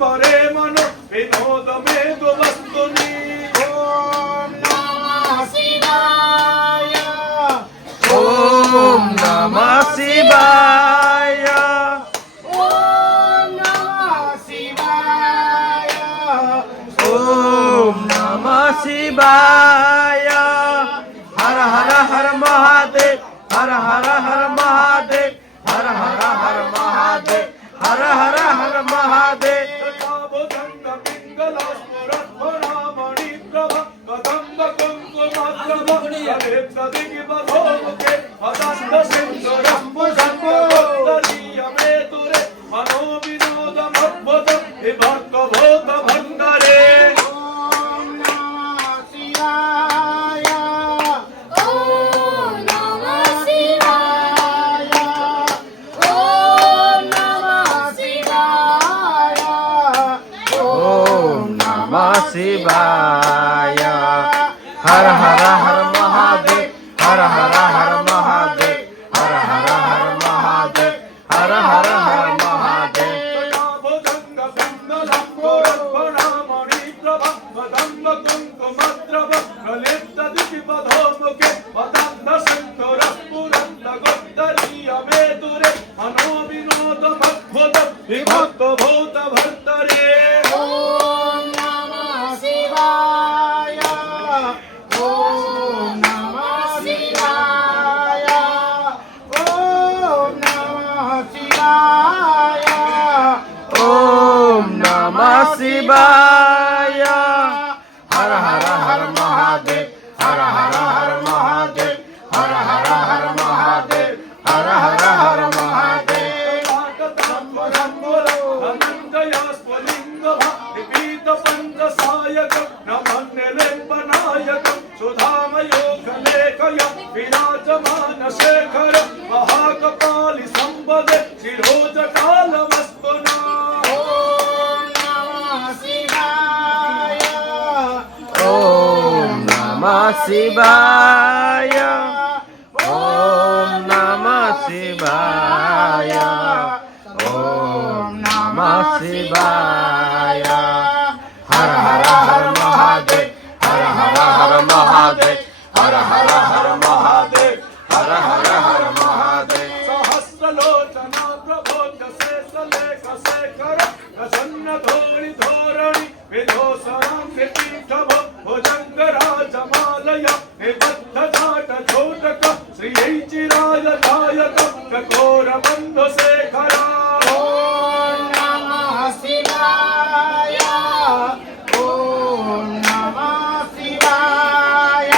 विडम्बरे मनो विनोद मेघ वस्तुनि ओम नमः शिवाय ओम नमः शिवाय ओम नमः शिवाय ओम नमः शिवाय हर हर हर महादेव हर हर हर महादेव हर हर हर महादेव हर हर हर महादेव शिवाय हर हर हर महादेव हर हर हर महादेव हर हर हर महादेव हर हर हर महादेव शिवाय हर हर हर महादेव हर हर हर महादेव हर हर हर महादेव हर हर हर महादेव विराजमान शेखर महाकपालि संपदे शिरोजटाल वस्तुना शिवाय ओम नमः शिवाय ओम नमः शिवाय हर हर हर महादेव हर हर हर महादेव हर हर हर महादेव हर हर हर महादेव सहस्रलोचना प्रबोध शेषलेख शेखर प्रसन्न धोरि धोरणि विधोसरां पीठभ भुजंगराजमालय निबद्ध जाट छोटक श्री चिराय दायक कठोर बंधु शेखरा ओम नमः शिवाय ओम नमः शिवाय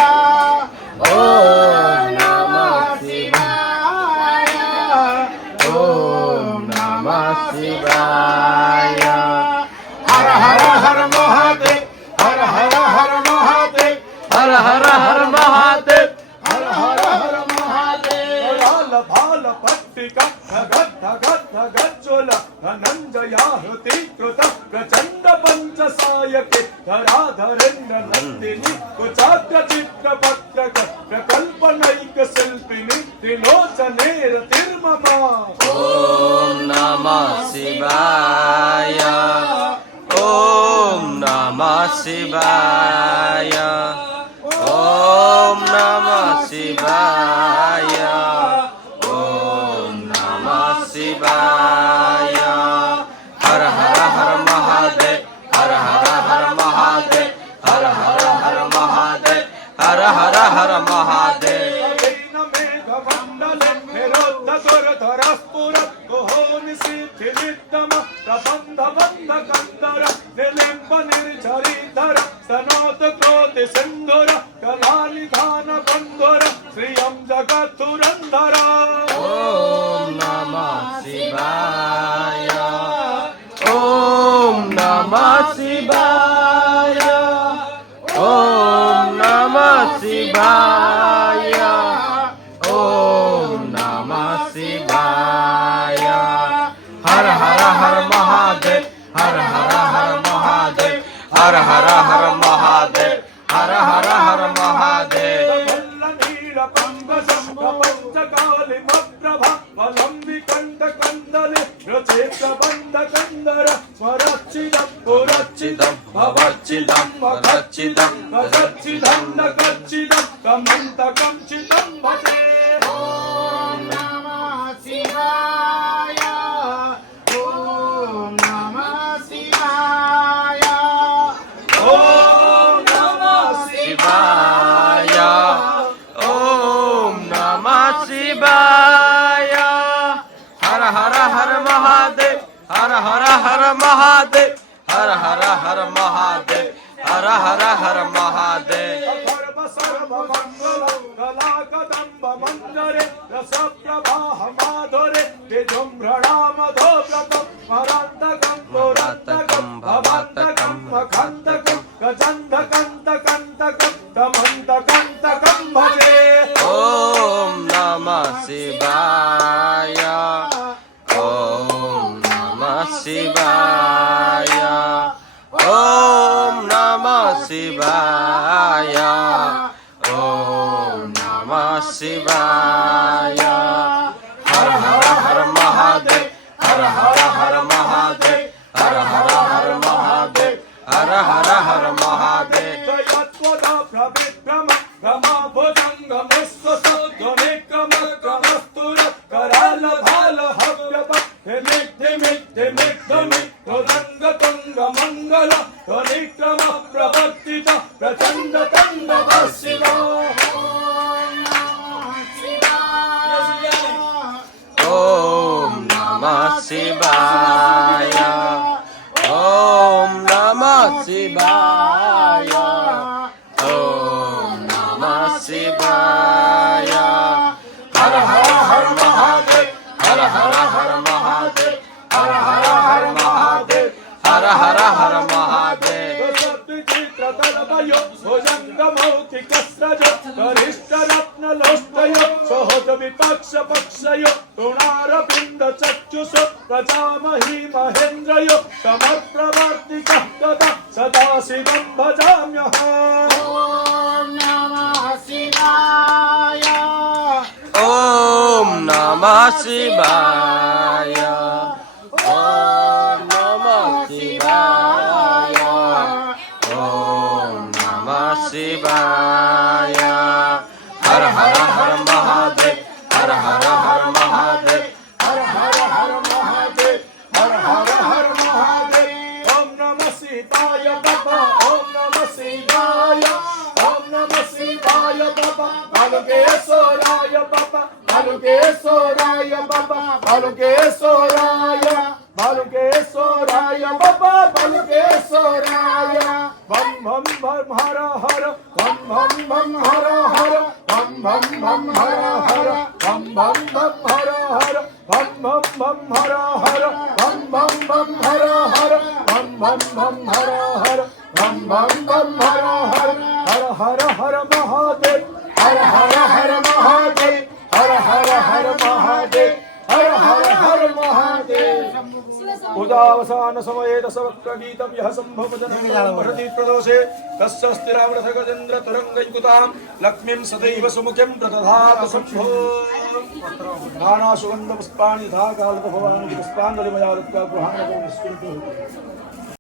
ओम नमः शिवाय ओम नमः शिवाय हर हर हर महादेव हर हर हर महादेव हर हर हर महादेव हर हर हर महादेव लाल भाल पट्टिका धगत धगत धगज्ज्वल धनंजयाहृति कृत प्रचंड पंच सायके धराधरेन्द्र नंदिनी कुचाग्र चित्र पत्रक प्रकल्पनैक शिल्पिनी त्रिलोचनेर तिर्ममा ओम नमः शिवाय ओम नमः शिवाय ओम नमः शिवाय ओम नमः शिवाय हर हर हर महादेव हर हर हर महादेव हर हर हर महादेव हर हर हर महादेव प्रबंध बंध कंदर निलिंब निर्झरीधर सनोत क्रोध सिंधुर कलानिधान बंधुर श्रियं जगत्तुरंधर ओम नमः शिवाय ओम नमः शिवाय ओम नमः शिवाय ओम नमः शिवाय हर हर हर महादेव हर हर हर महादेव हर हर हर महादेव हर हर हर महादेव नील पंग शंख पंचकाली मप्रभा वलंबि कंद कंदले रचेत बंद कंदर स्वरचिदा सच्चिदन्न कच्चिदं तमन्तकं चितं भजे ॐ नमः शिवाय ॐ नमः शिवाय ॐ नमः शिवाय ओम नमः शिवाय हर हर हर महादेव हर हर हर महादेव हर हर हर महादेव हर हर हर महादेव सर्वमंगल कलाकदम्ब मंजरे रसप्रवाह माधुरे तेजोम्रणामधो व्रतं मरान्तकं पुरान्तकं भवान्तकं मखान्तकं गजन्धकन्तकन्तकं तमन्तकन्तकं भजे ओम नमः शिवाय ओम नमः शिवाय ओम नमः शिवाय ओम नमः शिवाय हर हर हर महादेव हर हर हर महादेव हर हर हर महादेव हर हर हर महादेव जयत्वदा प्रविक्रम गमाभुजङ्गमस्वसद्गमेक्रमक्रमस्तुर कराल भाल हव्यप हिमिद्धमिद्धमिद्धमिद्धरङ्गतुङ्गमङ्गल ध्वनिक्रम प्रवर्तित प्रचण्ड तण्डव शिव ओम नमः शिवाय ओम नमः शिवाय ओम नमः शिवाय हर हर हर महादेव हर हर हर महादेव हर हर हर महादेव हर हर हर महादेव चित्रतरवयो भुजङ्गमौक्तिकस्रज गरिष्ठरत्नलोष्टयो सहोद विपक्षपक्षयो तुणारपिण्डचक्षुषो प्रजामहि महेन्द्रयो समप्रवर्तिकः तदा सदाशिवं भजाम्यहम् ॐ नमः शिवाय ओम नमः शिवाय ओम नमः शिवाय ओम नमः शिवाय हर हर हर महादेव हर हर हर महादेव हर हर हर महादेव हर हर हर महादेव ओम नमः शिवाय बाबा ओम नमः शिवाय ओम नमः शिवाय बाबा बालुकेश्वराय बाबा बालुकेश्वराय बाबा बालुकेश्वराय बालुकेश्वराय बाबा बालुकेश्वराय बम बम बम हर हर बम बम बम हर हर बम बम बम हर हर बम बम बम हर हर बम बम बम हर हर बम बम बम हर हर बम बम बम हर हर बम बम बम हर हर हर हर हर महादेव हर हर हर महादेव हर हर हर महादेव हर हर हर महादेव पूजावसान समये दशवक्त्रगीतं यः सम्भवजनमहति प्रदोषे तस्य स्थिरावृथगजेन्द्र तरङ्गैकुतां लक्ष्मीं सदैव सुमुखं प्रदधातु शम्भो नानासुगन्धपुष्पाणि यथा कालभवानि पुष्पाञ्जलिमया गृहाणो निष्कुरुते